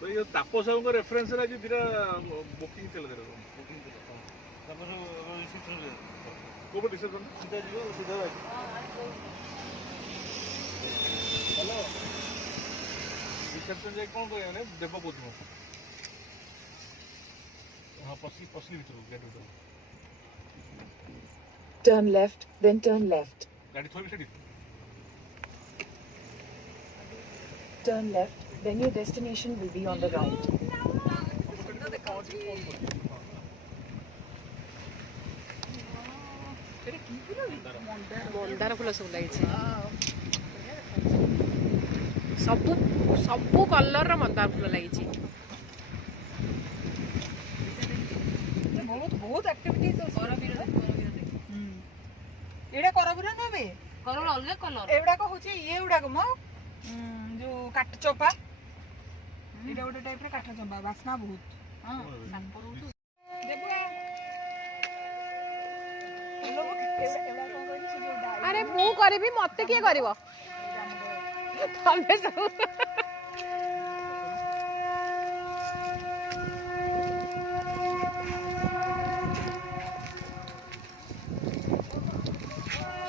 भाई ये तापस बाबू का रेफरेंस है कि दिरा बुकिंग चल रहा है बुकिंग चल रहा है तापर रिसेप्शन रे को रिसेप्शन सीधा जीव सीधा हेलो रिसेप्शन जाए कौन करे ने देव पद्म हां पसली भीतर गेट भीतर Turn left, then turn left. गाड़ी थोड़ी सेडी Turn left, then your destination will be on the right. Mandar फूल सब लगी सबू सबू कलर मंदार फूल लगी बहुत बहुत एक्टिविटीज एड़ा करबिर नबे कलर अलग कलर एवडा को होची ये उडा को मो जो काठ चोपा एटा गोटे टाइप रे काठ चोपा वासना बहुत हां सांपर होतो देबुआ एवडा को कोइ से जो डाई अरे मु करबी मते के करबो तमे सब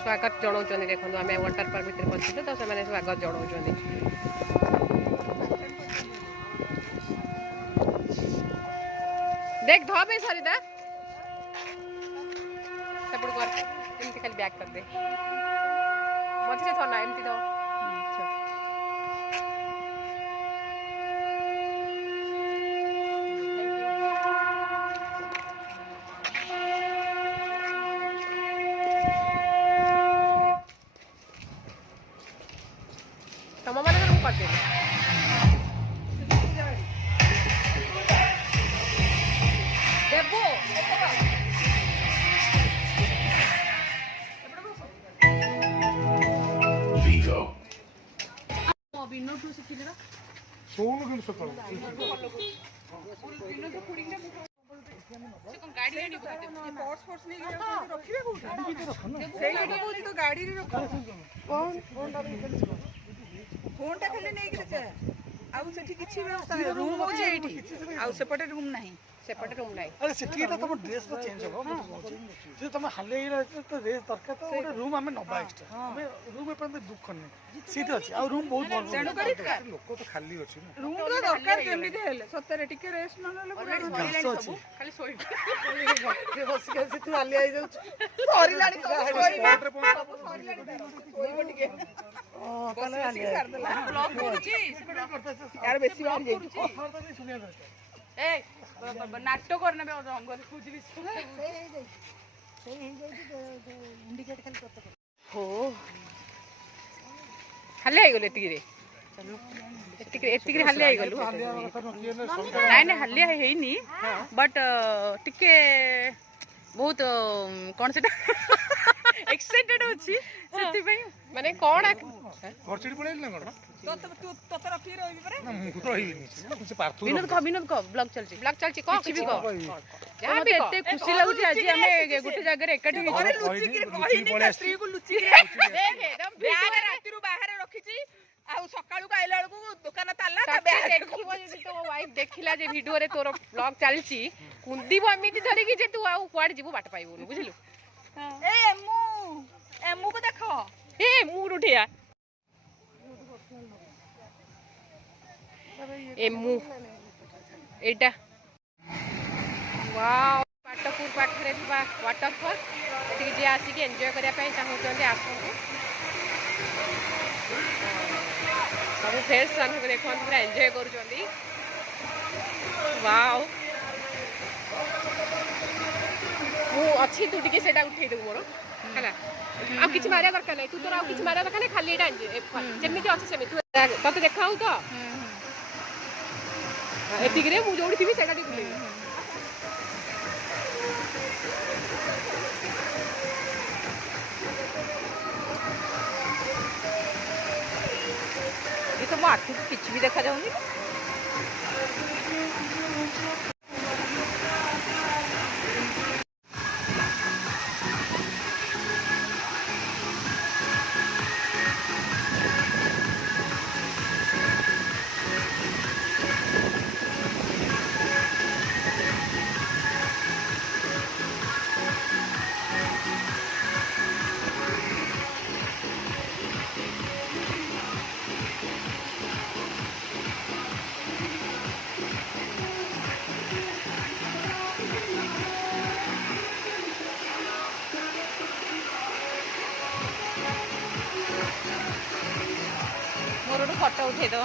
स्वागत जनाऊँ देखो आम वाटर पार्क भितर पहुँचल तो से स्वागत जनाऊँ देख धोबे सरिता सेपट कर एमती खाली बैक कर दे मझे थोड़ा एमती दो तुम मैंने करदे देबो Vivo. विनोद से किले सोनु किन सकाळ विनोद पुडी से कोन गाड़ी रेडी कर दे पर्स पर्स नहीं रखिबे को सेही तो गाड़ी रे रखो फोन टा खाली नहीं कि जा आउ सेठी किछि व्यवस्था रूम हो जे एठी आउ सेपटे रूम नहीं सेपटे रूम नाही अरे सेठी तो तुम ड्रेस तो चेंज हो जे तुम हाले तो ड्रेस दरकार तो ओटे रूम हमें नबा एक्स्ट्रा हमें रूम पे पर दुख नहीं सीट अछि आ रूम बहुत भल तेणु करी लोक तो खाली अछि ना रूम तो दरकार केमिति हेले सतरे टिके रेस्ट न लेले अछि खाली सोई जे बस के से तू हाले आई जाउ सॉरी लानी सब स्पॉट रे पहुंच सॉरी लानी कोई टिके ओ तले हाले कर देला ब्लॉक करूची यार बेसी बार जाई कथा तो नहीं सुनिया दरकार ए नाट्य करने में हम घर खुजी भी इंडिकेट खाली करते हो हल्ले आई गले एतिगिरे एतिगिरे हल्ले आई गलु नाइ नाइ हल्ले हेइनी बट टिके बहुत कोन सेटा एक्साइटेड होची सेति पई माने कोन खर्चडी पळेल ना कोन तो रखी रही परे ना मु रहिबिनी से पार्थु विनोद को ब्लॉग चलची को किछि भी को जहां भी एते खुशी लागुची आज हमें गुटे जगह रे एकाठी अरे लुच्ची के कहिनी का स्त्री को लुच्ची के देख एकदम बैग राती रु बाहर रखिची आ सकाळु आइला बेलकु दुकान ताला ता बैग देखिबो जे तो वाइफ देखिला जे वीडियो रे तोर ब्लॉग चलची कुंदीबो एमिति धरि कि जे तू आ कुआड जीवो बाट पाइबो बुझिलु ए एमू को देखो ए मुर उठिया एमू एटा वाओ पाटपुर पाखरे थिबा वाटरफॉल एति जे आसी के एन्जॉय करिया पई चाहउचंदे आसंतु सब फ्रेंड्स मान को देखो पूरा एन्जॉय करूचंदी वाओ मु अच्छी तू टिके सेटा उठै दउ मोर हला आ किछ मारिया दरकार नै तू तोरा आ किछ मारिया दरकार नै खाली एटा जेमिति अछि सेमिति तते देखाउ तो एतिगिरे मु जोडी थिबी सेटा टिके ये तो आखि किछ भी देखा जाउनी ମୋର ଗୋଟେ ଫଟୋ ଉଠେଇଦବ।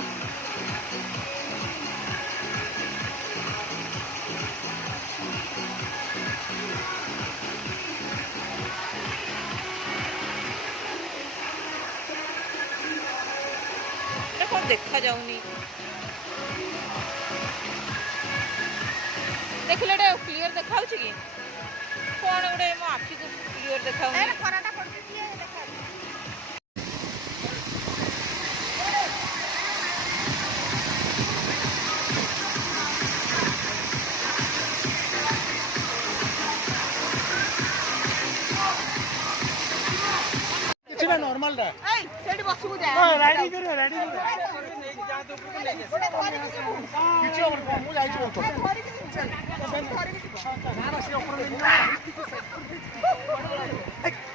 এটা କଣ ଦେଖାଯାଉନି, ଦେଖିଲେ ଏଇଟା କ୍ଲିୟର ଦେଖାଉଛି କି କଣ ଗୋଟେ ମୋ ଆଖିକୁ କ୍ଲିୟର ଦେଖାଉନି। ଖରାଟା ପଡୁଛି ଦେଖା किछना नॉर्मल रा ସେଇଠି ବସିବୁ ଯା रेडी करियो नेकी जाते ऊपर को लेके किछ और मु जाई छी बोलतो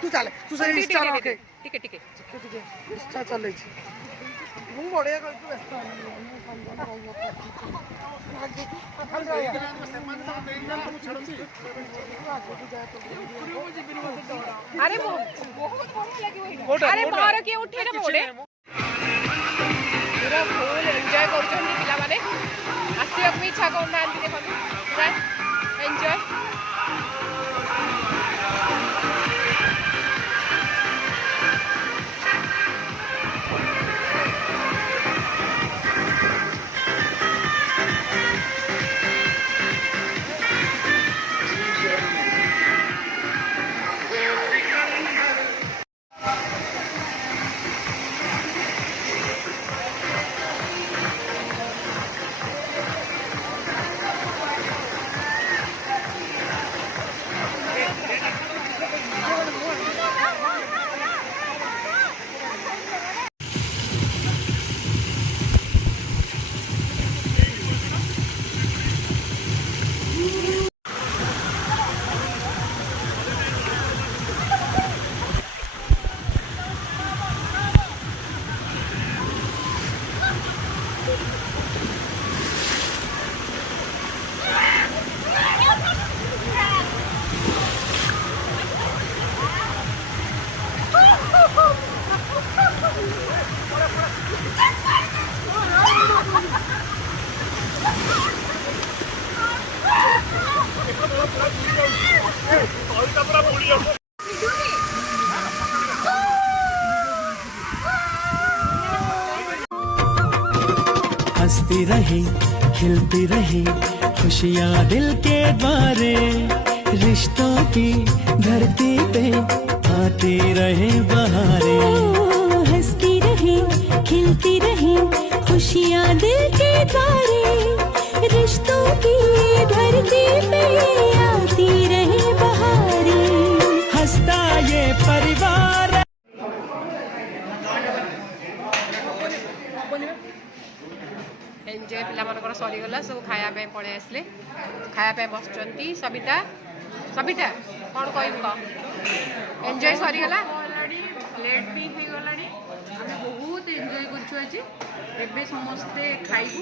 तू चल तू से इंस्टा रखे ठीक है ठीक है इंस्टा चले छी मु बढिया कर तू व्यस्त अरे बहुत बढ़िया लगी। अरे मार किए उठे ना मोड़े पूरा फुल एंजॉय करछन पिला माने आसिया को इच्छा करना देखो पूरा एंजॉय। हंसती रहे खिलती रहे खुशियाँ दिल के द्वारे रिश्तों की धरती पे आती रहे बहारे हंसती रहे खिलती रहे खुशियाँ दिल के द्वारे रिश्तों की धरती पे आती रहे बहारे हंसता ये परिवार एंजॉय पिला मानकर सरीगला सब खाया पड़े आसले खाया बसचंती सबिता सबिता कौन कहबू कह एंजॉय सरीगला लेट भी हो गला बहुत एंजॉय करछु आज एबे समस्ते खाइबू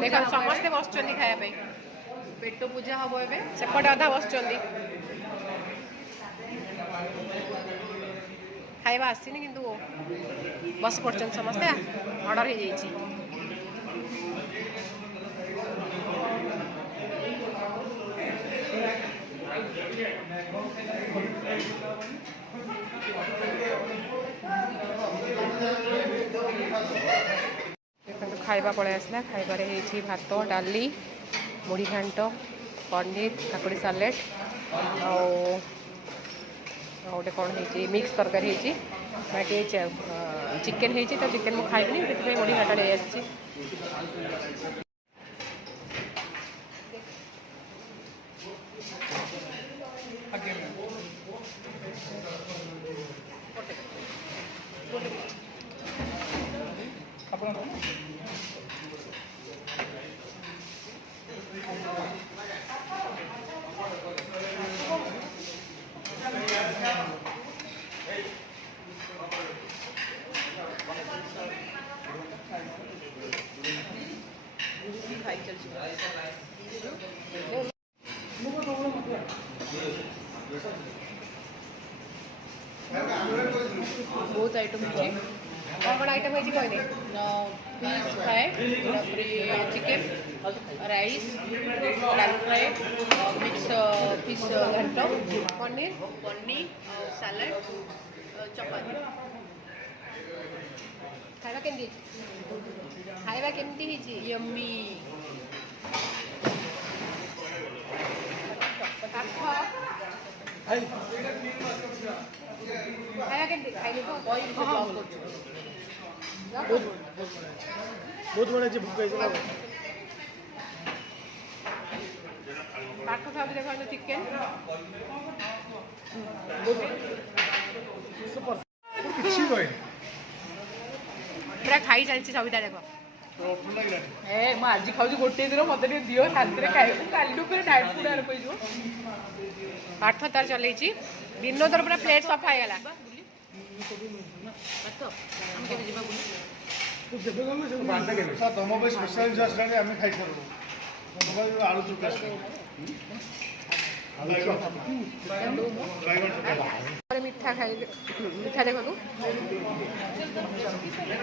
देख समस्ते बसचंती खाया पेट पूजा हम ए सेपटे अधा बसचंती खाइबा आसीनी किंतु बस पड़छन समस्ते ऑर्डर हो जाइए। खाइबा पड़े आसला खाइबार भात डाली मुढ़ी घांट पनीर काकुड़ी सालेड आउटे कौन है मिक्स तरकारी है बाकी चिकेन है तो चिकेन मुझे खाइबी से मुढ़ी घाटा ले आसी। ଖାଇ ଚାଲିଛି ବହୁତ ଆଇଟମ୍ ଅଛି କ'ଣ କ'ଣ ଆଇଟମ୍ ହେଇଛି କହିଲେ ଫିସ୍ ଫ୍ରାଏ ତାପରେ ଚିକେନ୍ ରାଇସ୍ ଡାଲ ଫ୍ରାଏ ମିକ୍ସ ଫିସ୍ ଘାଣ୍ଟ ପନିର ସାଲାଡ଼ ଚପାତି ଖାଇବା କେମିତି ହେଇଛି ଖାଇବା କେମିତି ହେଇଛି ୟମ୍ମି ଖାଇବା କେମିତି ଖାଇଲି ତ କହିଲି ଜବ୍ କରୁଛୁ ବହୁତ ବଢ଼ିଆ ଅଛି ଭୋକ ହେଇଥିଲା ପାଖ ଖାଇବାକୁ ଦେଖନ୍ତୁ ଚିକେନ୍ କିଛି କହିନି ପୁରା ଖାଇ ଚାଲିଛି ସବିତା ଦେଖ ଏ ମୁଁ ଆଜି ଖାଉଛି ଗୋଟିଏ ଦିନ ମୋତେ ଟିକେ ଦିଅ ଶାନ୍ତିରେ ଖାଇବୁ କାଲି ଉପରେ ଡାଏଟ୍ ଫୁଡ୍ ଆରମ୍ଭ ହେଇଯିବ ପାଠ ତାର ଚଲେଇଛି ବିନୋଦର ପୁରା ପ୍ଲେଟ୍ ସଫା ହେଇଗଲା ତମ ପାଇଁ ସ୍ପେଶାଲ ଜିନିଷ ଆସିଲାଣି ଆମେ ଖାଇପାରିବୁ ତମ ପାଇଁ ଆଳୁ ଚୁକା ମିଠା ଖାଇଲେ ମିଠା ଦେଖନ୍ତୁ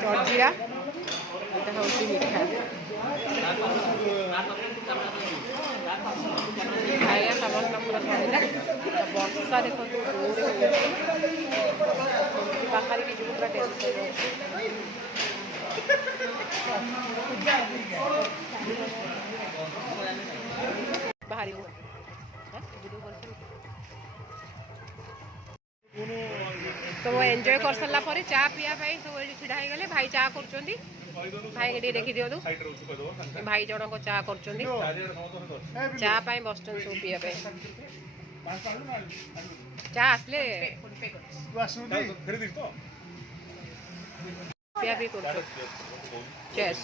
ଜର୍ଜିଆ ଏଇଟା ହେଉଛି ମିଠା ଖାଇବା ସମସ୍ତ ପୁରା ଖାଇଲା ବର୍ଷା ଦେଖନ୍ତୁ ବାହାରେ କିଛି ପୁରା ଟେନସନ୍ ଅଛି ବାହାରିବୁ ସବୁ ଏନ୍ଜୟ କରିସାରିଲା ପରେ ଚା ପିଇବା ପାଇଁ ସବୁ ଏଠି ଛିଡ଼ା ହେଇଗଲେ ଭାଇ ଚା କରୁଛନ୍ତି ଭାଇକି ଟିକେ ଦେଖି ଦିଅନ୍ତୁ ଭାଇ ଜଣଙ୍କ ଚା କରୁଛନ୍ତି ଚା ପାଇଁ ବସୁଛନ୍ତି ସବୁ ପିଇବା ପାଇଁ ଚା ଆସିଲେ ପିଇବା ପିଇ କରୁଛୁ ଚେସ୍